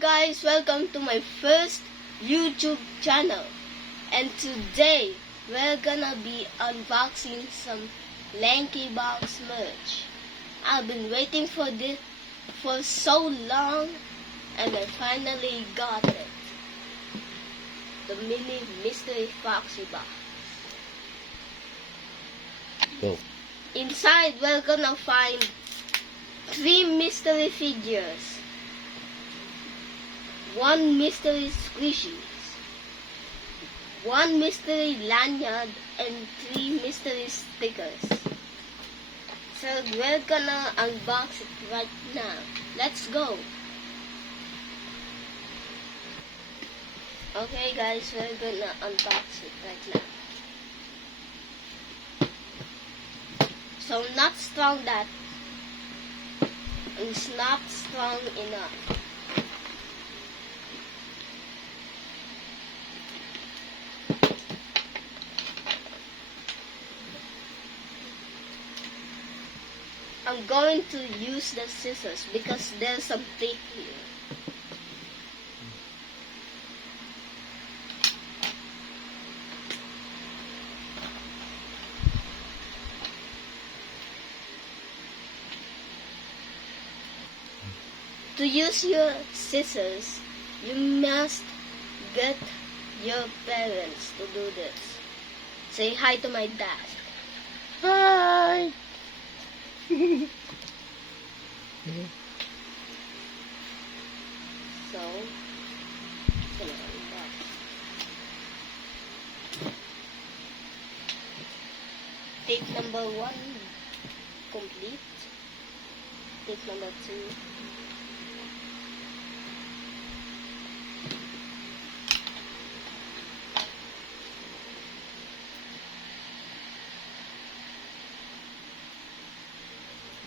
guys, welcome to my first YouTube channel, and today we're gonna be unboxing some Lanky Box merch. I've been waiting for this for so long, and I finally got it. The mini mystery Foxy box. Go. Inside we're gonna find 3 mystery figures, 1 mystery squishies, 1 mystery lanyard, and 3 mystery stickers. So we're gonna unbox it right now. Let's go. Okay guys, we're gonna unbox it right now. So not strong that it's not strong enough. I'm going to use the scissors because there's some tape here. To use your scissors, you must get your parents to do this. Say hi to my dad. Hi. So, gonna unbox. Tape number 1 complete. Tape number 2.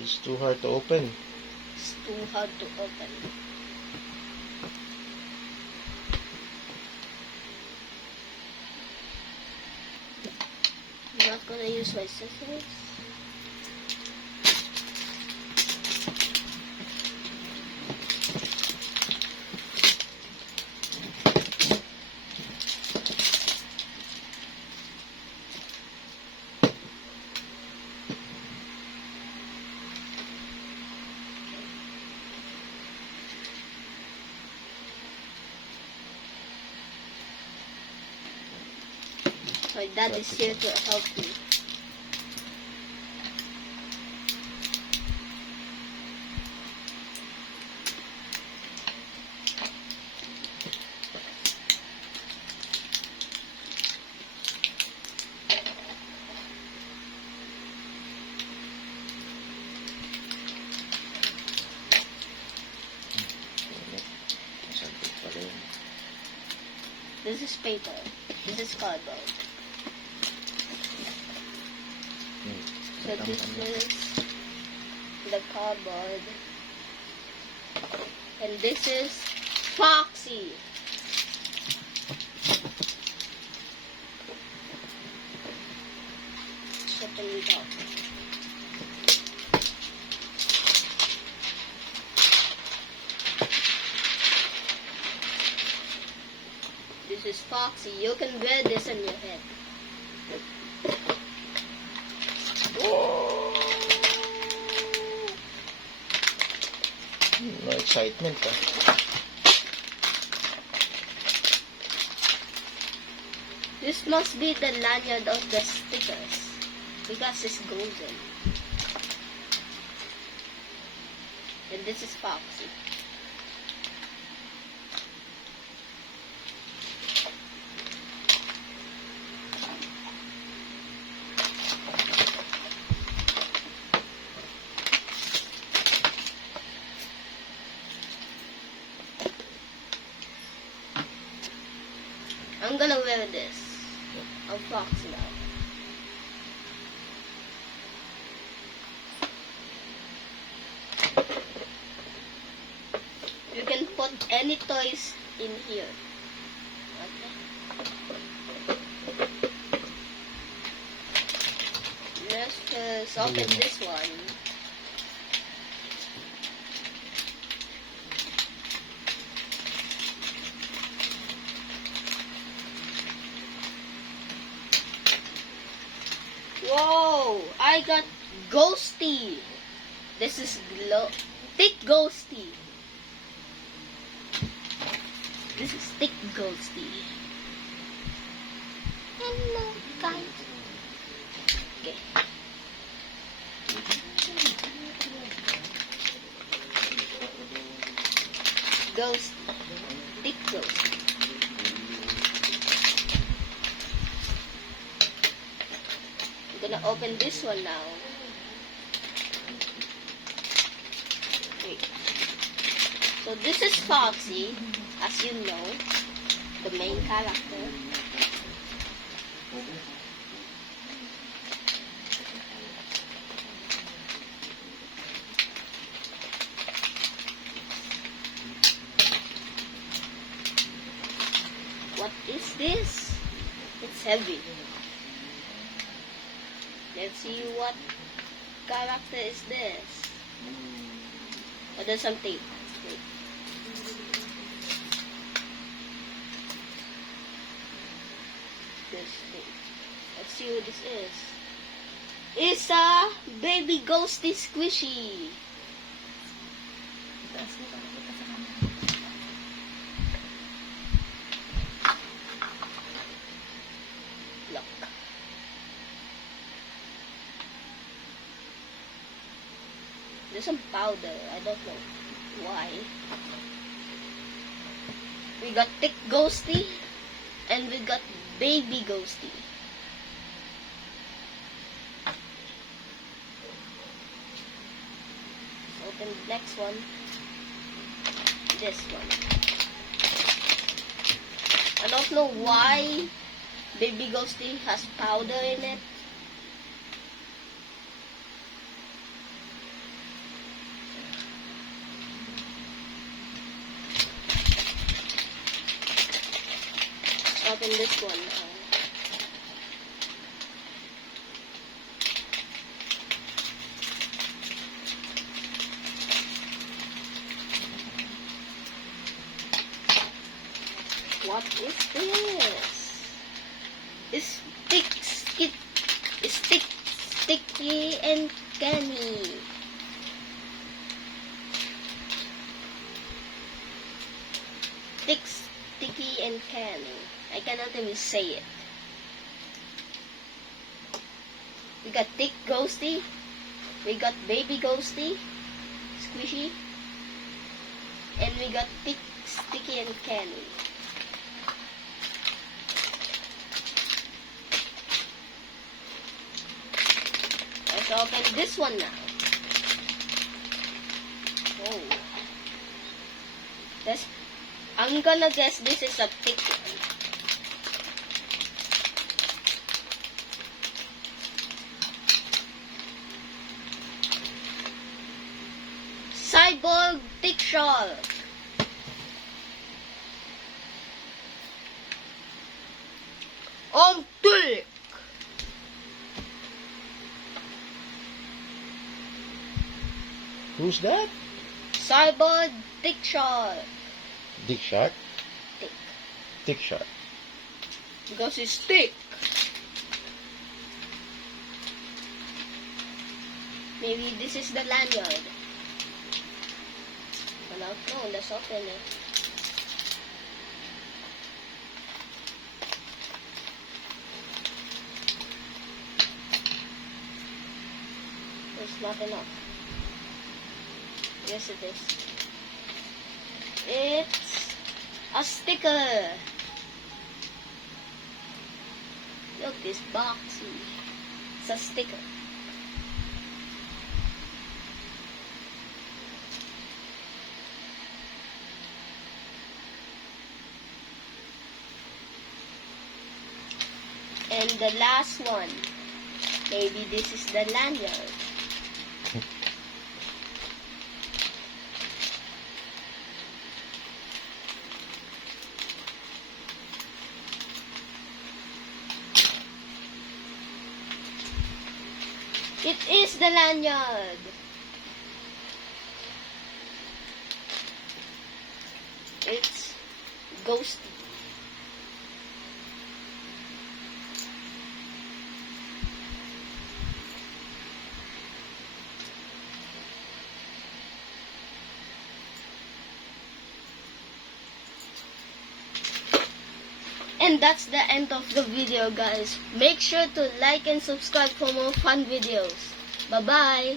It's too hard to open. It's too hard to open. I'm not gonna use my scissors. My dad is here to help me. This is paper. This is cardboard. So this is the cardboard, and this is Foxy. Open it up. This is Foxy. You can wear this on your head. No excitement. This must be the lanyard of the stickers because it's golden. And this is Foxy. I'm gonna wear this. I'll Foxy now. You can put any toys in here. Okay. Let's first open this one. I got Ghosty. This is Thick Ghosty. This is Thick Ghosty. Hello, guys. Okay. Ghost. Thick Ghosty. I'm gonna open this one now. Wait. So this is Foxy, as you know, the main character. What is this? It's heavy. Let's see what character is this. Oh, there's some tape. Wait. This thing. Let's see who this is. It's a baby ghosty squishy. Look. There's some powder. I don't know why. We got Thick Ghosty and we got Baby Ghosty. Open the next one. This one. I don't know why Baby Ghosty has powder in it. Open this one now. What is this? It's sticky and canny. Thick, sticky and canny. I cannot even say it. We got Thick Ghosty. We got Baby Ghosty. Squishy. And we got Thick, Sticky and Canny. Let's open this one now. Oh. I'm gonna guess this is a thick one. Cyborg Thick Shawl. Thick. Who's that? Cyborg Thick Shawl. Dick Shark? Thick. Thick Shark. Because it's thick. Maybe this is the lanyard. I don't know. Let's open it. There's not enough. Yes, it is. It's a sticker. Look, this boxy. It's a sticker. And the last one. Maybe this is the lanyard. It is the lanyard. It's ghosty. And that's the end of the video, guys. Make sure to like and subscribe for more fun videos. Bye-bye.